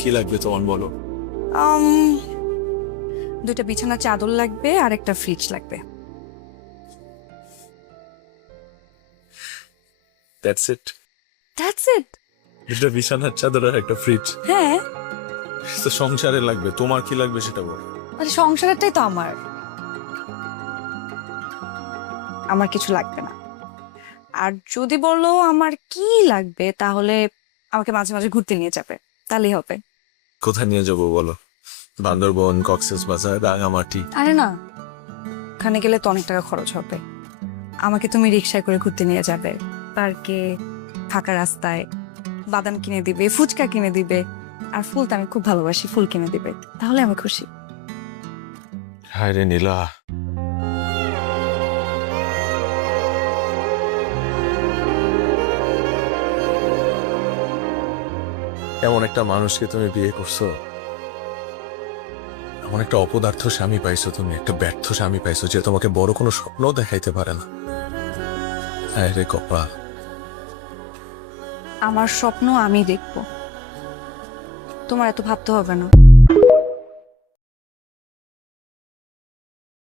কি লাগবে তোমার বলো? আম, দুইটা বিছানার চাদর লাগবে আর একটা ফ্রিজ লাগবে। That's it? That's it. এটা বিছানার চাদর আর একটা ফ্রিজ? হ্যাঁ, তো সংসারে লাগবে, তোমার কি লাগবে সেটা বলো। মানে সংসারটাই তো আমার। আমার কিছু লাগবে না। আর যদি বলো আমার কি লাগবে, তাহলে আমাকে মাঝে মাঝে ঘুরতে নিয়ে যাবে, তাহলেই হবে। কোথায় নিয়ে যাবো বলো? বান্দরবন, কক্সেস বাজার, রাঙামাটি? আরে না, ওখানে গেলে তো অনেক টাকা খরচ হবে। আমাকে তুমি রিক্সায় করে ঘুরতে নিয়ে যাবে, পার্কে, ফাঁকা রাস্তায়, বাদাম কিনে দিবে, ফুচকা কিনে দিবে, আর ফুল তো আমি খুব ভালোবাসি, ফুল কিনে দিবে, তাহলে আমি খুশি। হায় রে নীলা, এমন একটা মানুষকে তুমি বিয়ে করছো, এমন একটা অপদার্থ স্বামী পাইছো, তুমি একটা ব্যর্থ স্বামী পাইছো যে তোমাকে বড় কোনো স্বপ্ন দেখাইতে পারে না। হায় রে কপাল। আমার স্বপ্ন আমি দেখবো, তোমার এত ভাবতে হবে না।